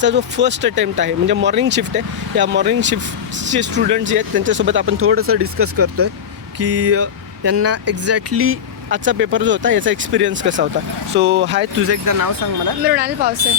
चा जो first attempt आहे म्हणजे मॉर्निंग शिफ्ट आहे, या मॉर्निंग शिफ्टचे स्टुडंट जे आहेत त्यांच्यासोबत आपण थोडंसं डिस्कस करतो आहे की त्यांना एक्झॅक्टली आजचा पेपर जो होता याचा एक्सपिरियन्स कसा होता. सो हाय, तुझं एकदा नाव सांग मला. Mrunal Pawase.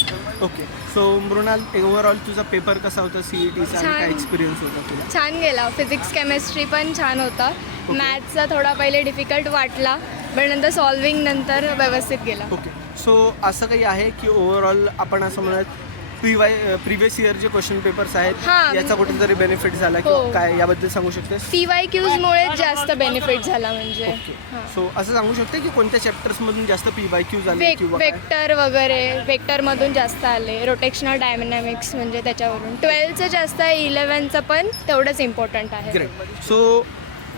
Okay, so Mrunal, overall तुझा पेपर कसा होता CETचा, छान. काय एक्सपिरियन्स होता तुला? छान गेला. फिजिक्स केमिस्ट्री पण छान होता. मॅथ्सचा थोडा पहिले डिफिकल्ट वाटला, पण नंतर सॉल्विंग नंतर व्यवस्थित गेला. ओके, सो असं काही आहे की ओव्हरऑल आपण असं म्हणत प्रिव्हियस इयर जे क्वेश्चन पेपर्स आहेत हां. याचा कुठेतरी बेनिफिट झाला किंवा हो. काय याबद्दल सांगू शकतेस? PYQमुळे जास्त बेनिफिट झाला म्हणजे. ओके, सो असं सांगू शकते की कोणत्या चॅप्टर्समधून जास्त PYQ झाले किंवा काय? वेक्टर वगैरे, वेक्टरमधून जास्त आले. रोटेशनल डायनॅमिक्स म्हणजे त्याच्यावरून 12चं जास्त आहे, 11चं पण तेवढंच इम्पॉर्टंट आहे. ग्रेट. सो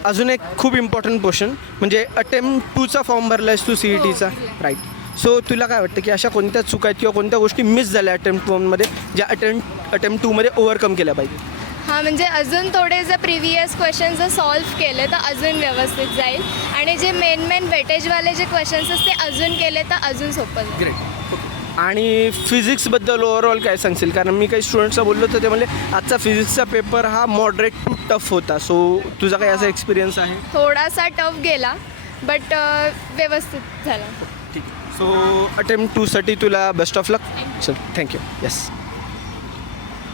अजून एक खूप इम्पॉर्टंट क्वेश्चन म्हणजे अटेम्प्ट 2चा फॉर्म भरला आहेस तू CETचा, राईट? सो तुला काय वाटतं की अशा कोणत्या चुका आहेत किंवा कोणत्या गोष्टी मिस झाल्या अटेम्प्ट 1मध्ये ज्या अटेम्प्ट 2मध्ये ओव्हरकम केल्या पाहिजे? हां, म्हणजे अजून थोडे जर प्रिव्हियस क्वेश्चन जर सॉल्व्ह केले तर अजून व्यवस्थित जाईल, आणि जे मेन वेटेजवाले जे क्वेश्चन्स असते अजून केले तर अजून सोपं जाईल. ग्रेट. ओके, आणि फिजिक्सबद्दल ओव्हरऑल काय सांगशील? कारण मी काही स्टुडंट्सला बोललो तर ते म्हणले आजचा फिजिक्सचा पेपर हा मॉडरेट टू टफ होता. सो तुझा काही असा एक्सपिरियन्स आहे? थोडासा टफ गेला, बट व्यवस्थित झाला. ठीक आहे. सो अटेम्प्ट 2साठी तुला बेस्ट ऑफ लक. चल, थँक्यू. येस.